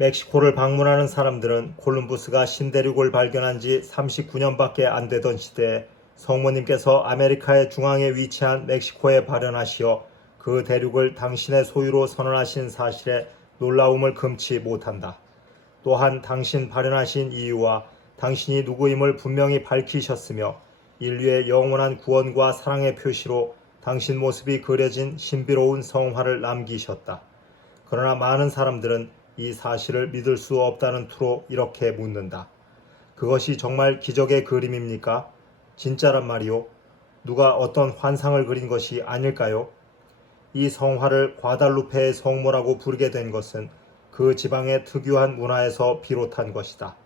멕시코를 방문하는 사람들은 콜룸부스가 신대륙을 발견한 지 39년밖에 안 되던 시대에 성모님께서 아메리카의 중앙에 위치한 멕시코에 발현하시어 그 대륙을 당신의 소유로 선언하신 사실에 놀라움을 금치 못한다. 또한 당신 발현하신 이유와 당신이 누구임을 분명히 밝히셨으며 인류의 영원한 구원과 사랑의 표시로 당신 모습이 그려진 신비로운 성화를 남기셨다. 그러나 많은 사람들은 이 사실을 믿을 수 없다는 투로 이렇게 묻는다. 그것이 정말 기적의 그림입니까? 진짜란 말이요? 누가 어떤 환상을 그린 것이 아닐까요? 이 성화를 과달루페의 성모라고 부르게 된 것은 그 지방의 특유한 문화에서 비롯한 것이다.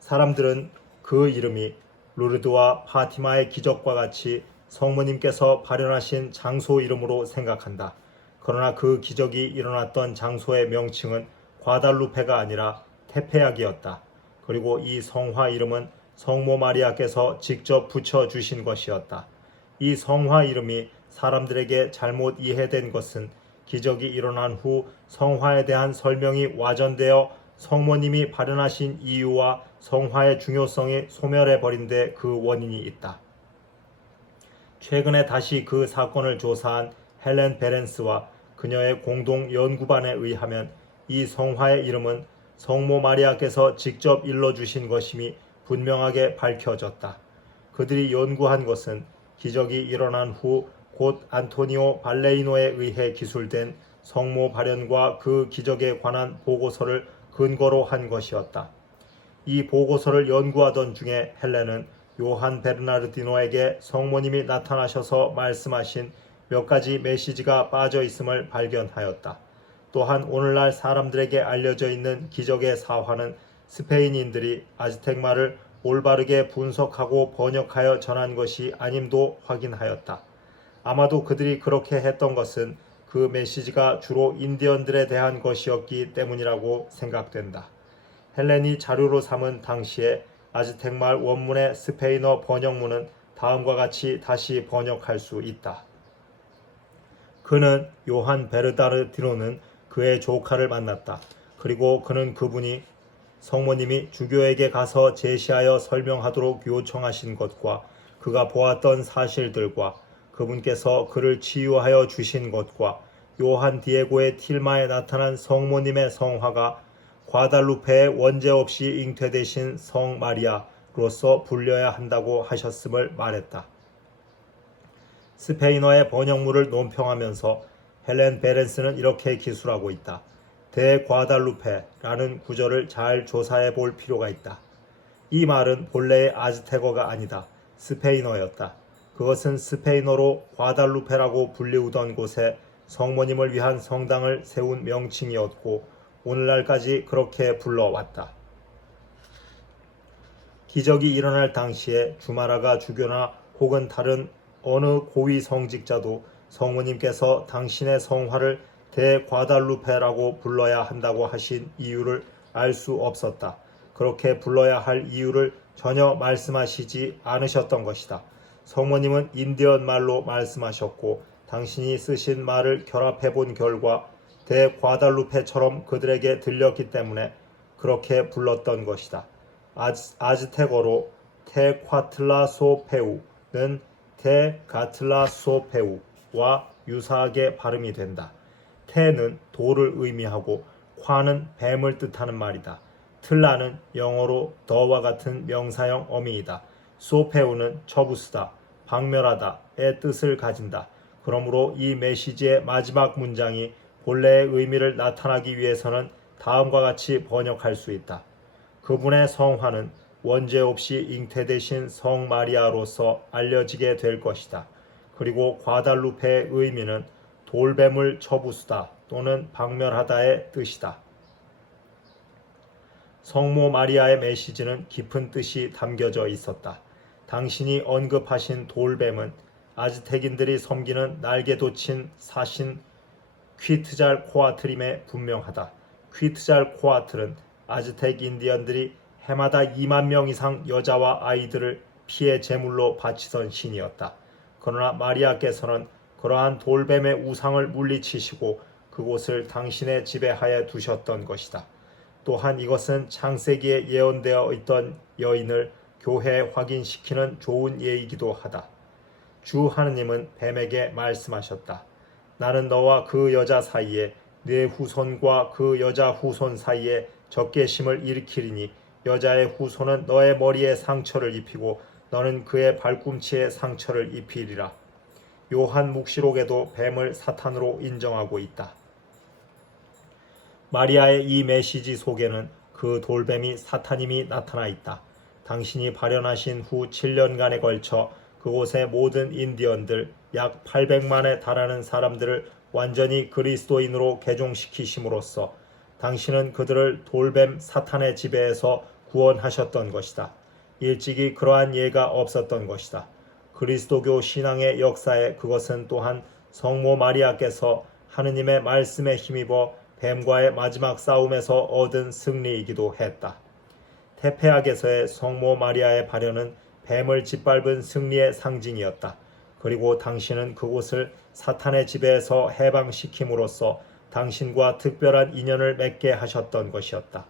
사람들은 그 이름이 루르드와 파티마의 기적과 같이 성모님께서 발현하신 장소 이름으로 생각한다. 그러나 그 기적이 일어났던 장소의 명칭은 과달루페가 아니라 테페약이었다. 그리고 이 성화 이름은 성모 마리아께서 직접 붙여주신 것이었다. 이 성화 이름이 사람들에게 잘못 이해된 것은 기적이 일어난 후 성화에 대한 설명이 와전되어 성모님이 발현하신 이유와 성화의 중요성이 소멸해버린 데 그 원인이 있다. 최근에 다시 그 사건을 조사한 헬렌 베렌스와 그녀의 공동 연구반에 의하면 이 성화의 이름은 성모 마리아께서 직접 일러주신 것임이 분명하게 밝혀졌다. 그들이 연구한 것은 기적이 일어난 후 곧 안토니오 발레이노에 의해 기술된 성모 발현과 그 기적에 관한 보고서를 근거로 한 것이었다. 이 보고서를 연구하던 중에 헬렌은 요한 베르나르디노에게 성모님이 나타나셔서 말씀하신 몇 가지 메시지가 빠져 있음을 발견하였다. 또한 오늘날 사람들에게 알려져 있는 기적의 사화는 스페인인들이 아즈텍 말을 올바르게 분석하고 번역하여 전한 것이 아님도 확인하였다. 아마도 그들이 그렇게 했던 것은 그 메시지가 주로 인디언들에 대한 것이었기 때문이라고 생각된다. 헬렌이 자료로 삼은 당시에 아즈텍말 원문의 스페인어 번역문은 다음과 같이 다시 번역할 수 있다. 그는 요한 베르나르디노는 그의 조카를 만났다. 그리고 그는 그분이 성모님이 주교에게 가서 제시하여 설명하도록 요청하신 것과 그가 보았던 사실들과 그분께서 그를 치유하여 주신 것과 요한 디에고의 틸마에 나타난 성모님의 성화가 과달루페의 원죄 없이 잉태되신 성 마리아로서 불려야 한다고 하셨음을 말했다. 스페인어의 번역물을 논평하면서 헬렌 베렌스는 이렇게 기술하고 있다. 대과달루페라는 구절을 잘 조사해 볼 필요가 있다. 이 말은 본래의 아즈테거가 아니다. 스페인어였다. 그것은 스페인어로 과달루페라고 불리우던 곳에 성모님을 위한 성당을 세운 명칭이었고 오늘날까지 그렇게 불러왔다. 기적이 일어날 당시에 주마라가 주교나 혹은 다른 어느 고위 성직자도 성모님께서 당신의 성화를 대과달루페라고 불러야 한다고 하신 이유를 알 수 없었다. 그렇게 불러야 할 이유를 전혀 말씀하시지 않으셨던 것이다. 성모님은 인디언 말로 말씀하셨고 당신이 쓰신 말을 결합해 본 결과 대과달루페처럼 그들에게 들렸기 때문에 그렇게 불렀던 것이다. 아즈테거로 테콰틀라소페우는 테가틀라소페우와 유사하게 발음이 된다. 테는 돌을 의미하고 콰는 뱀을 뜻하는 말이다. 틀라는 영어로 더와 같은 명사형 어미이다. 소페우는 처부수다, 박멸하다의 뜻을 가진다. 그러므로 이 메시지의 마지막 문장이 본래의 의미를 나타나기 위해서는 다음과 같이 번역할 수 있다. 그분의 성화는 원죄 없이 잉태되신 성 마리아로서 알려지게 될 것이다. 그리고 과달루페의 의미는 돌뱀을 처부수다 또는 박멸하다의 뜻이다. 성모 마리아의 메시지는 깊은 뜻이 담겨져 있었다. 당신이 언급하신 돌뱀은 아즈텍인들이 섬기는 날개 돋친 사신 퀴트잘코아트림에 분명하다. 퀴트잘코아트는 아즈텍 인디언들이 해마다 2만 명 이상 여자와 아이들을 피의 제물로 바치던 신이었다. 그러나 마리아께서는 그러한 돌뱀의 우상을 물리치시고 그곳을 당신의 지배하에 두셨던 것이다. 또한 이것은 창세기에 예언되어 있던 여인을 교회에 확인시키는 좋은 예이기도 하다. 주 하느님은 뱀에게 말씀하셨다. 나는 너와 그 여자 사이에 네 후손과 그 여자 후손 사이에 적개심을 일으키리니 여자의 후손은 너의 머리에 상처를 입히고 너는 그의 발꿈치에 상처를 입히리라. 요한 묵시록에도 뱀을 사탄으로 인정하고 있다. 마리아의 이 메시지 속에는 그 돌뱀이 사탄임이 나타나 있다. 당신이 발현하신 후 7년간에 걸쳐 그곳의 모든 인디언들 약 800만에 달하는 사람들을 완전히 그리스도인으로 개종시키심으로써 당신은 그들을 돌뱀 사탄의 지배에서 구원하셨던 것이다. 일찍이 그러한 예가 없었던 것이다. 그리스도교 신앙의 역사에 그것은 또한 성모 마리아께서 하느님의 말씀에 힘입어 뱀과의 마지막 싸움에서 얻은 승리이기도 했다. 테페악에서의 성모 마리아의 발현은 뱀을 짓밟은 승리의 상징이었다. 그리고 당신은 그곳을 사탄의 지배에서 해방시킴으로써 당신과 특별한 인연을 맺게 하셨던 것이었다.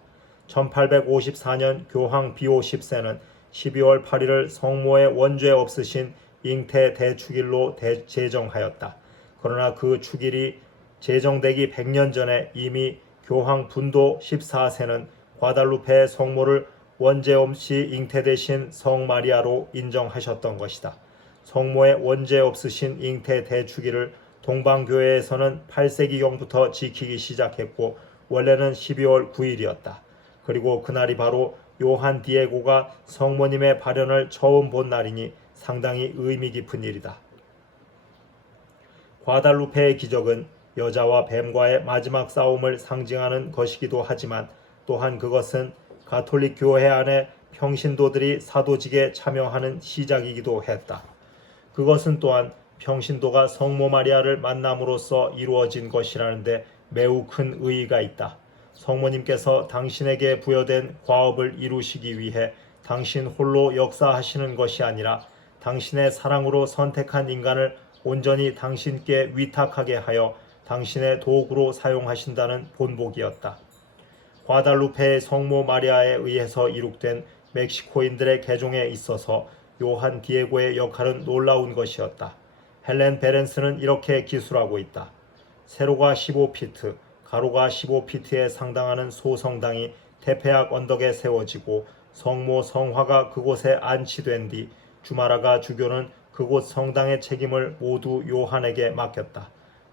1854년 교황 비오 10세는 12월 8일을 성모의 원죄 없으신 잉태 대축일로 제정하였다. 그러나 그 축일이 제정되기 100년 전에 이미 교황 분도 14세는 과달루페의 성모를 원죄 없이 잉태되신 성 마리아로 인정하셨던 것이다. 성모의 원죄 없으신 잉태 대축일을 동방교회에서는 8세기경부터 지키기 시작했고 원래는 12월 9일이었다. 그리고 그날이 바로 요한 디에고가 성모님의 발현을 처음 본 날이니 상당히 의미 깊은 일이다. 과달루페의 기적은 여자와 뱀과의 마지막 싸움을 상징하는 것이기도 하지만 또한 그것은 가톨릭 교회 안에 평신도들이 사도직에 참여하는 시작이기도 했다. 그것은 또한 평신도가 성모 마리아를 만남으로써 이루어진 것이라는데 매우 큰 의의가 있다. 성모님께서 당신에게 부여된 과업을 이루시기 위해 당신 홀로 역사하시는 것이 아니라 당신의 사랑으로 선택한 인간을 온전히 당신께 위탁하게 하여 당신의 도구로 사용하신다는 본보기였다. 과달루페의 성모 마리아에 의해서 이룩된 멕시코인들의 개종에 있어서 요한 디에고의 역할은 놀라운 것이었다. 헬렌 베렌스는 이렇게 기술하고 있다. 세로가 15피트, 가로가 15피트에 상당하는 소성당이 테페악 언덕에 세워지고 성모 성화가 그곳에 안치된 뒤 주마라가 주교는 그곳 성당의 책임을 모두 요한에게 맡겼다.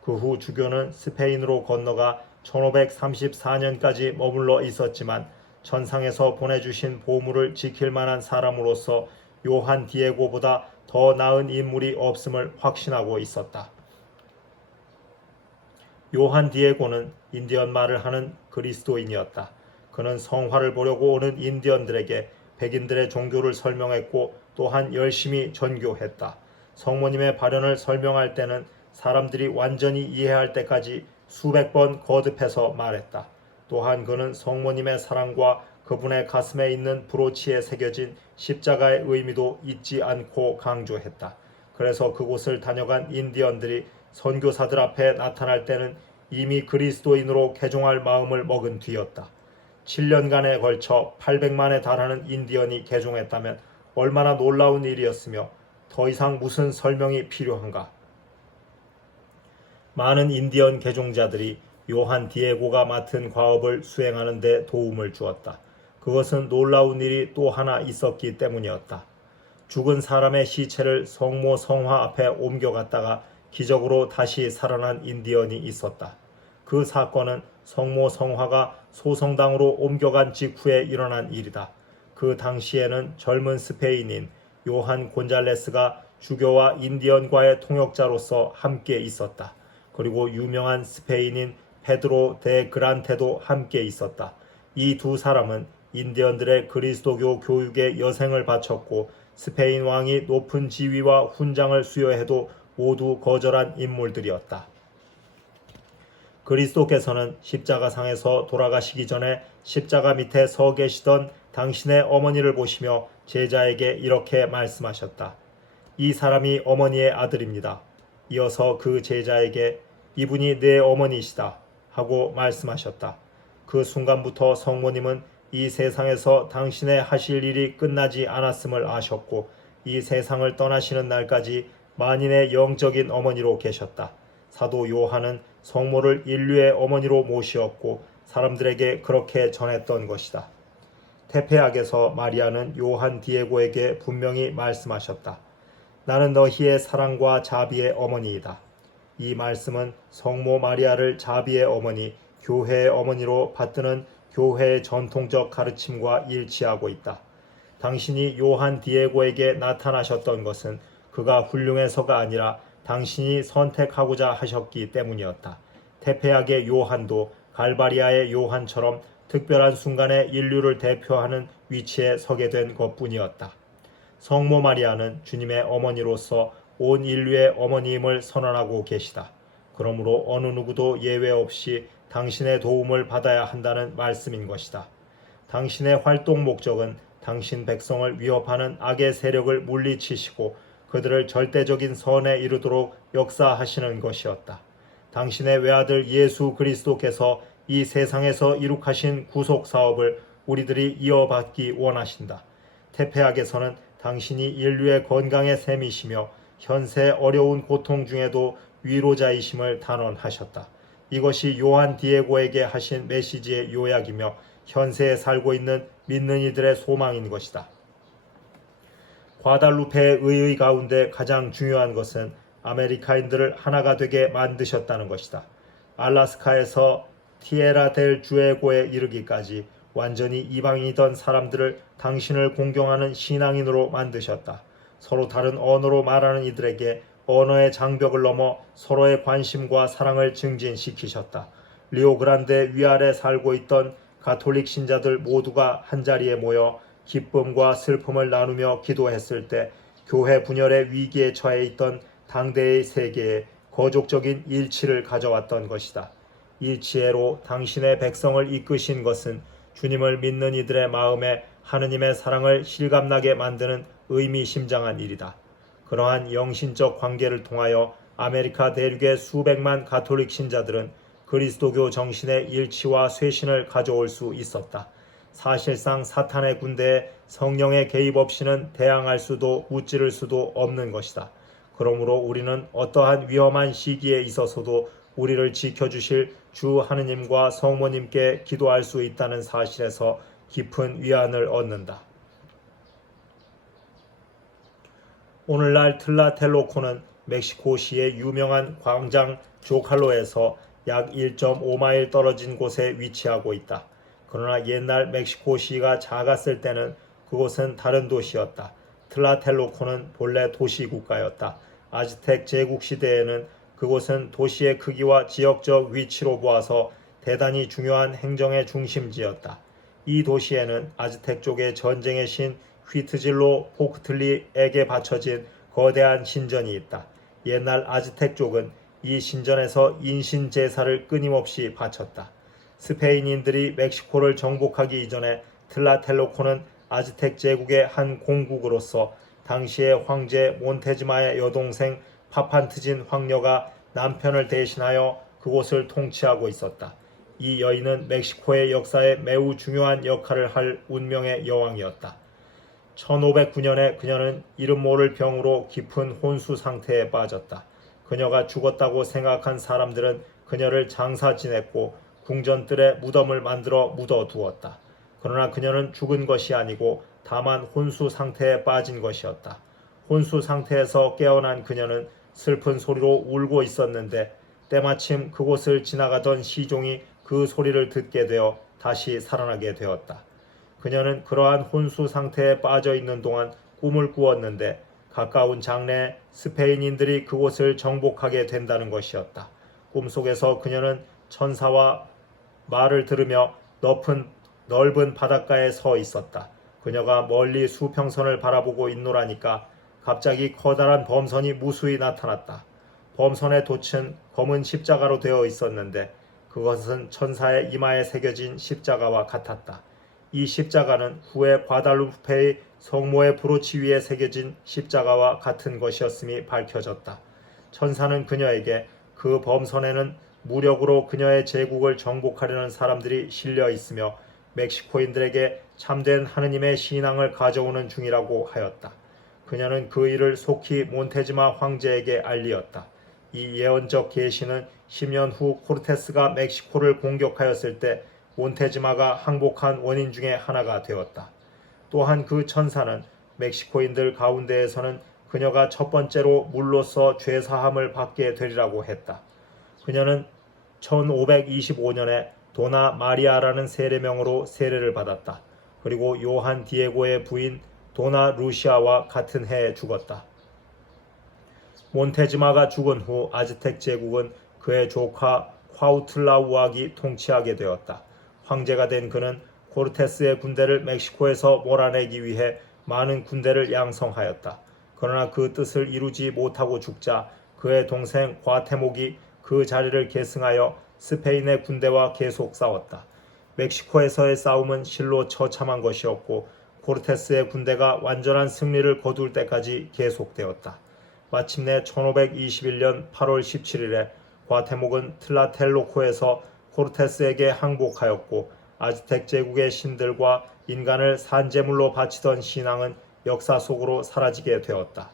그 후 주교는 스페인으로 건너가 1534년까지 머물러 있었지만 천상에서 보내주신 보물을 지킬 만한 사람으로서 요한 디에고보다 더 나은 인물이 없음을 확신하고 있었다. 요한 디에고는 인디언 말을 하는 그리스도인이었다. 그는 성화를 보려고 오는 인디언들에게 백인들의 종교를 설명했고 또한 열심히 전교했다. 성모님의 발현을 설명할 때는 사람들이 완전히 이해할 때까지 수백 번 거듭해서 말했다. 또한 그는 성모님의 사랑과 그분의 가슴에 있는 브로치에 새겨진 십자가의 의미도 잊지 않고 강조했다. 그래서 그곳을 다녀간 인디언들이 선교사들 앞에 나타날 때는 이미 그리스도인으로 개종할 마음을 먹은 뒤였다. 7년간에 걸쳐 800만에 달하는 인디언이 개종했다면 얼마나 놀라운 일이었으며 더 이상 무슨 설명이 필요한가. 많은 인디언 개종자들이 요한 디에고가 맡은 과업을 수행하는 데 도움을 주었다. 그것은 놀라운 일이 또 하나 있었기 때문이었다. 죽은 사람의 시체를 성모 성화 앞에 옮겨갔다가 기적으로 다시 살아난 인디언이 있었다. 그 사건은 성모 성화가 소성당으로 옮겨간 직후에 일어난 일이다. 그 당시에는 젊은 스페인인 요한 곤잘레스가 주교와 인디언과의 통역자로서 함께 있었다. 그리고 유명한 스페인인 페드로 데 그란테도 함께 있었다. 이 두 사람은 인디언들의 그리스도교 교육에 여생을 바쳤고 스페인 왕이 높은 지위와 훈장을 수여해도 모두 거절한 인물들이었다. 그리스도께서는 십자가상에서 돌아가시기 전에 십자가 밑에 서 계시던 당신의 어머니를 보시며 제자에게 이렇게 말씀하셨다. 이 사람이 어머니의 아들입니다. 이어서 그 제자에게 이분이 내 어머니시다 하고 말씀하셨다. 그 순간부터 성모님은 이 세상에서 당신의 하실 일이 끝나지 않았음을 아셨고 이 세상을 떠나시는 날까지 만인의 영적인 어머니로 계셨다. 사도 요한은 성모를 인류의 어머니로 모시었고 사람들에게 그렇게 전했던 것이다. 테페악에서 마리아는 요한 디에고에게 분명히 말씀하셨다. 나는 너희의 사랑과 자비의 어머니이다. 이 말씀은 성모 마리아를 자비의 어머니, 교회의 어머니로 받드는 교회의 전통적 가르침과 일치하고 있다. 당신이 요한 디에고에게 나타나셨던 것은 그가 훌륭해서가 아니라 당신이 선택하고자 하셨기 때문이었다. 테페악의 요한도 갈바리아의 요한처럼 특별한 순간에 인류를 대표하는 위치에 서게 된 것뿐이었다. 성모 마리아는 주님의 어머니로서 온 인류의 어머니임을 선언하고 계시다. 그러므로 어느 누구도 예외 없이 당신의 도움을 받아야 한다는 말씀인 것이다. 당신의 활동 목적은 당신 백성을 위협하는 악의 세력을 물리치시고 그들을 절대적인 선에 이르도록 역사하시는 것이었다. 당신의 외아들 예수 그리스도께서 이 세상에서 이룩하신 구속 사업을 우리들이 이어받기 원하신다. 테페악에서는 당신이 인류의 건강의 셈이시며 현세 어려운 고통 중에도 위로자이심을 단언하셨다. 이것이 요한 디에고에게 하신 메시지의 요약이며 현세에 살고 있는 믿는 이들의 소망인 것이다. 과달루페의 의의 가운데 가장 중요한 것은 아메리카인들을 하나가 되게 만드셨다는 것이다. 알라스카에서 티에라 델 주에고에 이르기까지 완전히 이방인이던 사람들을 당신을 공경하는 신앙인으로 만드셨다. 서로 다른 언어로 말하는 이들에게 언어의 장벽을 넘어 서로의 관심과 사랑을 증진시키셨다. 리오그란데 위아래 살고 있던 가톨릭 신자들 모두가 한자리에 모여 기쁨과 슬픔을 나누며 기도했을 때 교회 분열의 위기에 처해 있던 당대의 세계에 거족적인 일치를 가져왔던 것이다. 이 지혜로 당신의 백성을 이끄신 것은 주님을 믿는 이들의 마음에 하느님의 사랑을 실감나게 만드는 의미심장한 일이다. 그러한 영신적 관계를 통하여 아메리카 대륙의 수백만 가톨릭 신자들은 그리스도교 정신의 일치와 쇄신을 가져올 수 있었다. 사실상 사탄의 군대에 성령의 개입 없이는 대항할 수도 무찌를 수도 없는 것이다. 그러므로 우리는 어떠한 위험한 시기에 있어서도 우리를 지켜주실 주 하느님과 성모님께 기도할 수 있다는 사실에서 깊은 위안을 얻는다. 오늘날 틀라텔로코는 멕시코시의 유명한 광장 조칼로에서 약 1.5마일 떨어진 곳에 위치하고 있다. 그러나 옛날 멕시코시가 작았을 때는 그곳은 다른 도시였다. 틀라텔로코는 본래 도시국가였다. 아즈텍 제국 시대에는 그곳은 도시의 크기와 지역적 위치로 보아서 대단히 중요한 행정의 중심지였다. 이 도시에는 아즈텍 쪽의 전쟁의 신 휘트질로 포크틀리에게 바쳐진 거대한 신전이 있다. 옛날 아즈텍 쪽은 이 신전에서 인신 제사를 끊임없이 바쳤다. 스페인인들이 멕시코를 정복하기 이전에 틀라텔로코는 아즈텍 제국의 한 공국으로서 당시의 황제 몬테즈마의 여동생 파판트진 황녀가 남편을 대신하여 그곳을 통치하고 있었다. 이 여인은 멕시코의 역사에 매우 중요한 역할을 할 운명의 여왕이었다. 1509년에 그녀는 이름 모를 병으로 깊은 혼수 상태에 빠졌다. 그녀가 죽었다고 생각한 사람들은 그녀를 장사 지냈고 궁전뜰에 무덤을 만들어 묻어두었다. 그러나 그녀는 죽은 것이 아니고 다만 혼수 상태에 빠진 것이었다. 혼수 상태에서 깨어난 그녀는 슬픈 소리로 울고 있었는데 때마침 그곳을 지나가던 시종이 그 소리를 듣게 되어 다시 살아나게 되었다. 그녀는 그러한 혼수 상태에 빠져 있는 동안 꿈을 꾸었는데 가까운 장래에 스페인인들이 그곳을 정복하게 된다는 것이었다. 꿈속에서 그녀는 천사와 말을 들으며 넓은 바닷가에 서 있었다. 그녀가 멀리 수평선을 바라보고 있노라니까 갑자기 커다란 범선이 무수히 나타났다. 범선의 돛은 검은 십자가로 되어 있었는데 그것은 천사의 이마에 새겨진 십자가와 같았다. 이 십자가는 후에 과달루페의 성모의 브로치 위에 새겨진 십자가와 같은 것이었음이 밝혀졌다. 천사는 그녀에게 그 범선에는 무력으로 그녀의 제국을 정복하려는 사람들이 실려 있으며 멕시코인들에게 참된 하느님의 신앙을 가져오는 중이라고 하였다. 그녀는 그 일을 속히 몬테즈마 황제에게 알리었다. 이 예언적 계시는 10년 후 코르테스가 멕시코를 공격하였을 때 몬테즈마가 항복한 원인 중에 하나가 되었다. 또한 그 천사는 멕시코인들 가운데에서는 그녀가 첫 번째로 물로써 죄사함을 받게 되리라고 했다. 그녀는 1525년에 도나 마리아라는 세례명으로 세례를 받았다. 그리고 요한 디에고의 부인 도나 루시아와 같은 해에 죽었다. 몬테즈마가 죽은 후 아즈텍 제국은 그의 조카 화우틀라우악이 통치하게 되었다. 황제가 된 그는 코르테스의 군대를 멕시코에서 몰아내기 위해 많은 군대를 양성하였다. 그러나 그 뜻을 이루지 못하고 죽자 그의 동생 과테목이 그 자리를 계승하여 스페인의 군대와 계속 싸웠다. 멕시코에서의 싸움은 실로 처참한 것이었고 코르테스의 군대가 완전한 승리를 거둘 때까지 계속되었다. 마침내 1521년 8월 17일에 과테목은 틀라텔로코에서 코르테스에게 항복하였고 아즈텍 제국의 신들과 인간을 산제물로 바치던 신앙은 역사 속으로 사라지게 되었다.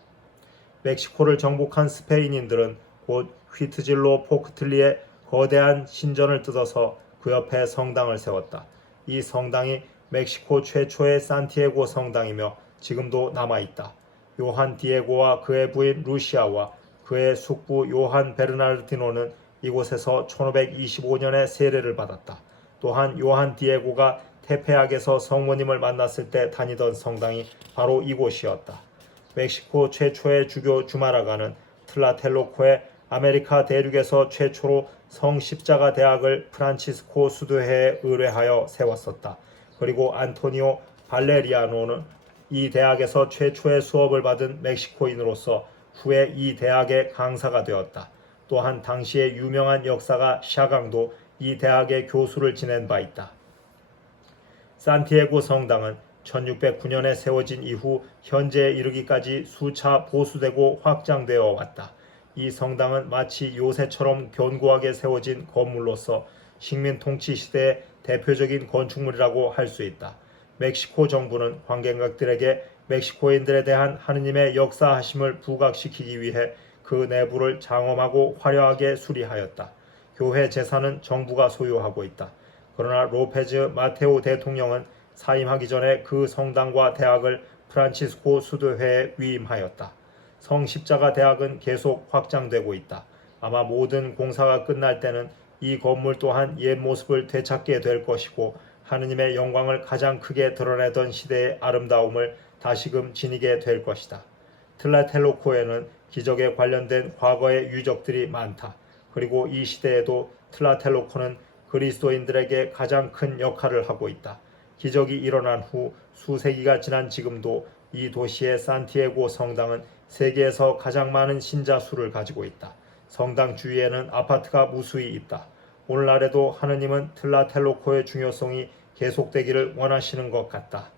멕시코를 정복한 스페인인들은 곧 휘트질로 포크틀리에 거대한 신전을 뜯어서 그 옆에 성당을 세웠다. 이 성당이 멕시코 최초의 산티아고 성당이며 지금도 남아있다. 요한 디에고와 그의 부인 루시아와 그의 숙부 요한 베르나르디노는 이곳에서 1525년에 세례를 받았다. 또한 요한 디에고가 테페악에서 성모님을 만났을 때 다니던 성당이 바로 이곳이었다. 멕시코 최초의 주교 주마라가는 틀라텔로코의 아메리카 대륙에서 최초로 성십자가 대학을 프란치스코 수도회에 의뢰하여 세웠었다. 그리고 안토니오 발레리아노는 이 대학에서 최초의 수업을 받은 멕시코인으로서 후에 이 대학의 강사가 되었다. 또한 당시의 유명한 역사가 샤강도 이 대학의 교수를 지낸 바 있다. 산티아고 성당은 1609년에 세워진 이후 현재에 이르기까지 수차 보수되고 확장되어 왔다. 이 성당은 마치 요새처럼 견고하게 세워진 건물로서 식민 통치 시대의 대표적인 건축물이라고 할 수 있다. 멕시코 정부는 관광객들에게 멕시코인들에 대한 하느님의 역사하심을 부각시키기 위해 그 내부를 장엄하고 화려하게 수리하였다. 교회 재산은 정부가 소유하고 있다. 그러나 로페즈 마테오 대통령은 사임하기 전에 그 성당과 대학을 프란치스코 수도회에 위임하였다. 성십자가 대학은 계속 확장되고 있다. 아마 모든 공사가 끝날 때는 이 건물 또한 옛 모습을 되찾게 될 것이고 하느님의 영광을 가장 크게 드러내던 시대의 아름다움을 다시금 지니게 될 것이다. 틀라텔로코에는 기적에 관련된 과거의 유적들이 많다. 그리고 이 시대에도 틀라텔로코는 그리스도인들에게 가장 큰 역할을 하고 있다. 기적이 일어난 후 수세기가 지난 지금도 이 도시의 산티아고 성당은 세계에서 가장 많은 신자 수를 가지고 있다. 성당 주위에는 아파트가 무수히 있다. 오늘날에도 하느님은 틀라텔로코의 중요성이 계속되기를 원하시는 것 같다.